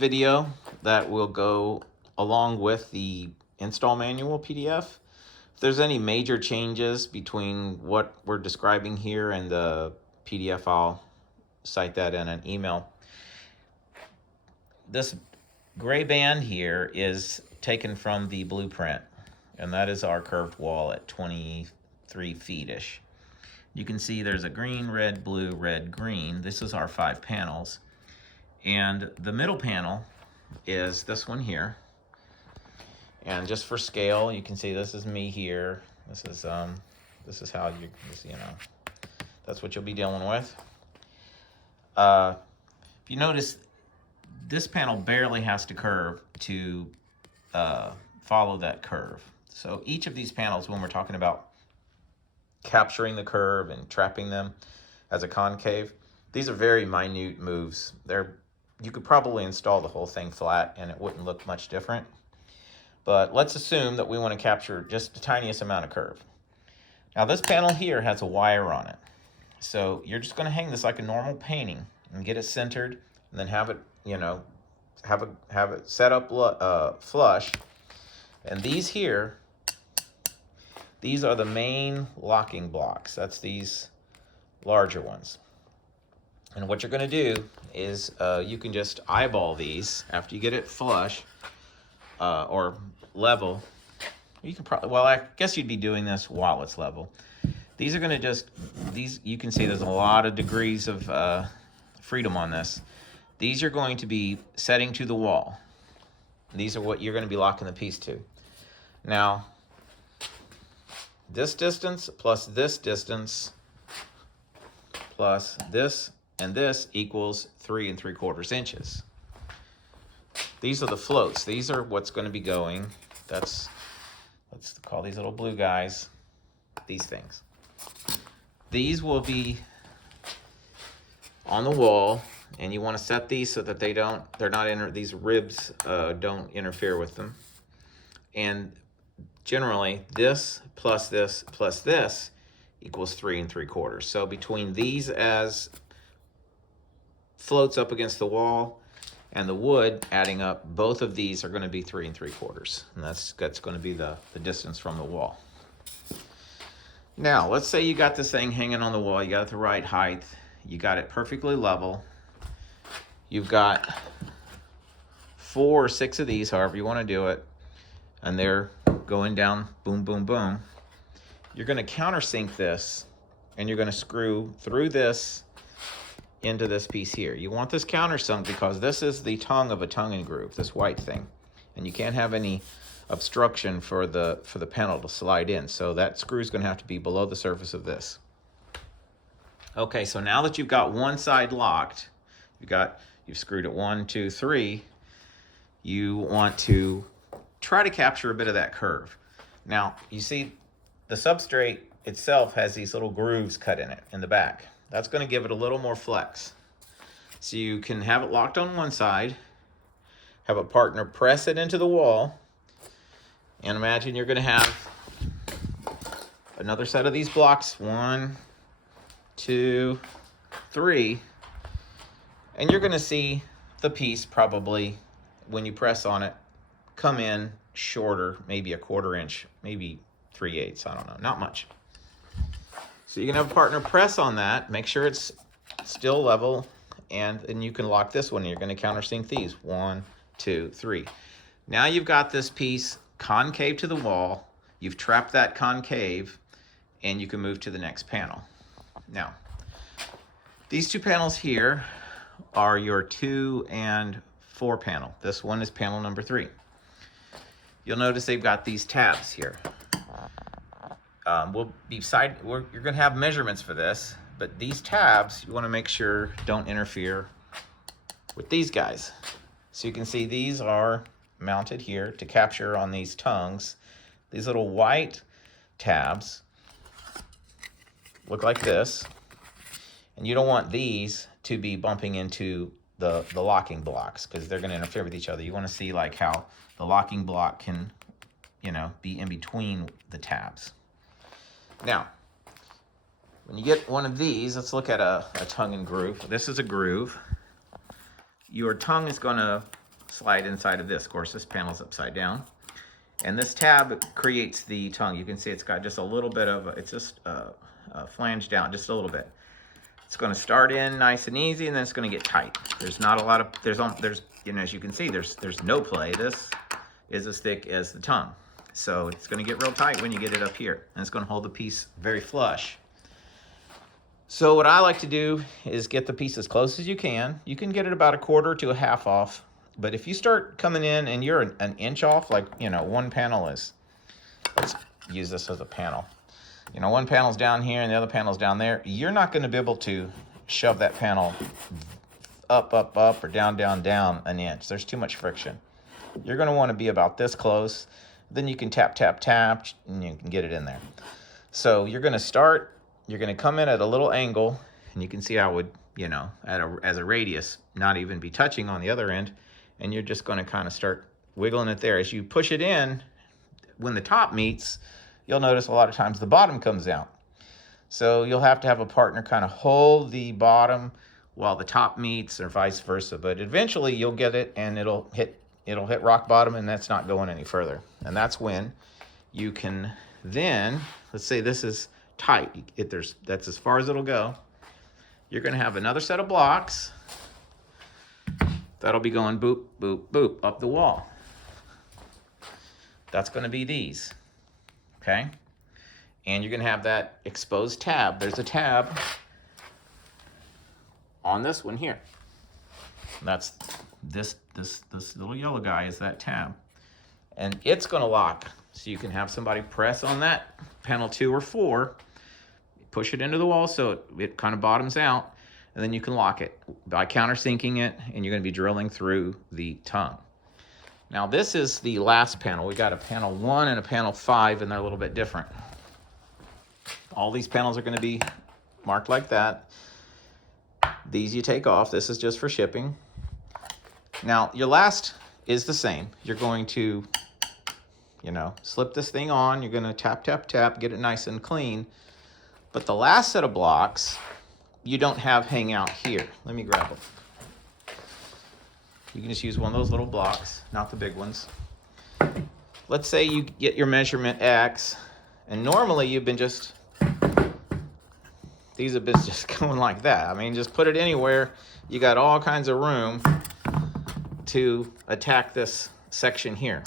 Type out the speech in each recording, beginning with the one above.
Video that will go along with the install manual PDF. If there's any major changes between what we're describing here and the PDF, I'll cite that in an email. This gray band here is taken from the blueprint, and that is our curved wall at 23 feet-ish. You can see there's a green, red, blue, red, green. This is our 5 panels. And the middle panel is this one here. And just for scale, you can see this is me here. This is how you know, that's what you'll be dealing with. If you notice, this panel barely has to curve to follow that curve. So each of these panels, when we're talking about capturing the curve and trapping them as a concave, these are very minute moves. You could probably install the whole thing flat and it wouldn't look much different. But let's assume that we want to capture just the tiniest amount of curve. Now this panel here has a wire on it. So you're just going to hang this like a normal painting and get it centered, and then have it, you know, have it set up flush. And these here, these are the main locking blocks. That's these larger ones. And what you're going to do is you can just eyeball these after you get it flush or level. You can probably, well, I guess you'd be doing this while it's level. These are going to you can see there's a lot of degrees of freedom on this. These are going to be setting to the wall. These are what you're going to be locking the piece to. Now, this distance plus this distance plus this and this equals 3 3/4 inches. These are the floats. These are what's going to be going. Let's call these little blue guys these things. These will be on the wall, and you want to set these so that these ribs don't interfere with them. And generally, this plus this plus this equals 3 3/4. So between these as floats up against the wall and the wood adding up, both of these are going to be 3 3/4, and that's going to be the distance from the wall. Now let's say you got this thing hanging on the wall, you got it the right height, you got it perfectly level, you've got 4 or 6 of these, however you want to do it, and they're going down, boom, boom, boom. You're going to countersink this, and you're going to screw through this into this piece here. You want this countersunk because this is the tongue of a tongue and groove, this white thing, and you can't have any obstruction for the panel to slide in. So that screw is going to have to be below the surface of this. Okay, so now that you've got one side locked, you've screwed it 1, 2, 3. You want to try to capture a bit of that curve. Now you see the substrate itself has these little grooves cut in it in the back. That's going to give it a little more flex. So you can have it locked on one side, have a partner press it into the wall, and imagine you're going to have another set of these blocks, 1, 2, 3, and you're going to see the piece probably, when you press on it, come in shorter, maybe 1/4 inch, maybe 3/8, I don't know, not much. So you can have a partner press on that, make sure it's still level, and then you can lock this one. You're going to countersink these, 1, 2, 3. Now you've got this piece concave to the wall, you've trapped that concave, and you can move to the next panel. Now, these 2 panels here are your 2 and 4 panel. This one is panel number 3. You'll notice they've got these tabs here. You're going to have measurements for this, but these tabs you want to make sure don't interfere with these guys. So you can see these are mounted here to capture on these tongues. These little white tabs look like this, and you don't want these to be bumping into the locking blocks because they're going to interfere with each other. You want to see like how the locking block can, you know, be in between the tabs. Now, when you get one of these, let's look at a tongue and groove. This is a groove. Your tongue is going to slide inside of this. Of course, this panel's upside down. And this tab creates the tongue. You can see it's got just a little bit of, it's just flanged down just a little bit. It's going to start in nice and easy, and then it's going to get tight. There's not a lot of, there's you know, as you can see, there's no play. This is as thick as the tongue. So it's going to get real tight when you get it up here, and it's going to hold the piece very flush. So what I like to do is get the piece as close as you can. You can get it about 1/4 to 1/2 off. But if you start coming in and you're an inch off, like, you know, one panel is, let's use this as a panel. You know, one panel's down here and the other panel's down there. You're not going to be able to shove that panel up, up, up, or down, down, down an inch. There's too much friction. You're going to want to be about this close. Then you can tap, tap, tap, and you can get it in there. So you're going to start, you're going to come in at a little angle, and you can see I would, you know, as a radius, not even be touching on the other end. And you're just going to kind of start wiggling it there. As you push it in, when the top meets, you'll notice a lot of times the bottom comes out. So you'll have to have a partner kind of hold the bottom while the top meets, or vice versa. But eventually you'll get it, and it'll hit rock bottom, and that's not going any further. And that's when you can then, let's say this is tight. That's as far as it'll go. You're going to have another set of blocks. That'll be going boop, boop, boop up the wall. That's going to be these, okay? And you're going to have that exposed tab. There's a tab on this one here. That's this little yellow guy is that tab. And it's going to lock. So you can have somebody press on that panel 2 or 4, push it into the wall so it kind of bottoms out. And then you can lock it by countersinking it, and you're going to be drilling through the tongue. Now this is the last panel. We got a panel 1 and a panel 5, and they're a little bit different. All these panels are going to be marked like that. These you take off. This is just for shipping. Now your last is the same. You're going to, you know, slip this thing on. You're going to tap, tap, tap, get it nice and clean. But the last set of blocks, you don't have hang out here. Let me grab them. You can just use one of those little blocks, not the big ones. Let's say you get your measurement X, and normally you've been just, these have been just going like that. I mean, just put it anywhere. You got all kinds of room to attack this section here.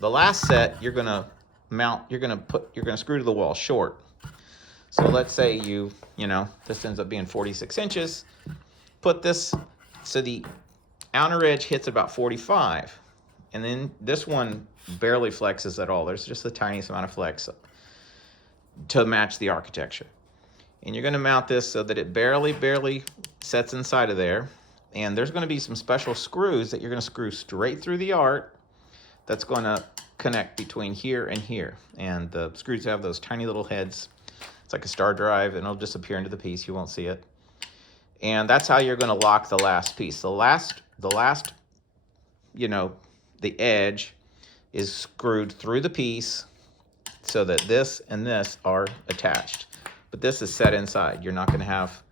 The last set, you're gonna mount, you're gonna screw to the wall short. So let's say you know, this ends up being 46 inches. Put this, so the outer edge hits about 45. And then this one barely flexes at all. There's just the tiniest amount of flex to match the architecture. And you're gonna mount this so that it barely sets inside of there. And there's gonna be some special screws that you're gonna screw straight through the art that's gonna connect between here and here. And the screws have those tiny little heads. It's like a star drive, and it'll disappear into the piece. You won't see it. And that's how you're going to lock the last piece. The last, you know, the edge is screwed through the piece so that this and this are attached. But this is set inside. You're not going to have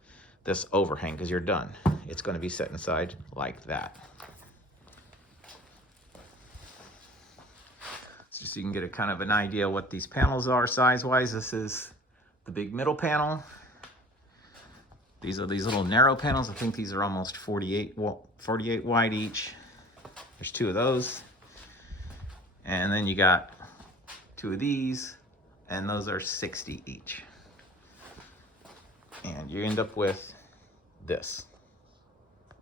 this overhang because you're done. It's going to be set inside like that. So you can get a kind of an idea what these panels are size-wise. This is the big middle panel. These are these little narrow panels. I think these are almost 48 wide each. There's 2 of those. And then you got 2 of these, and those are 60 each. And you end up with this.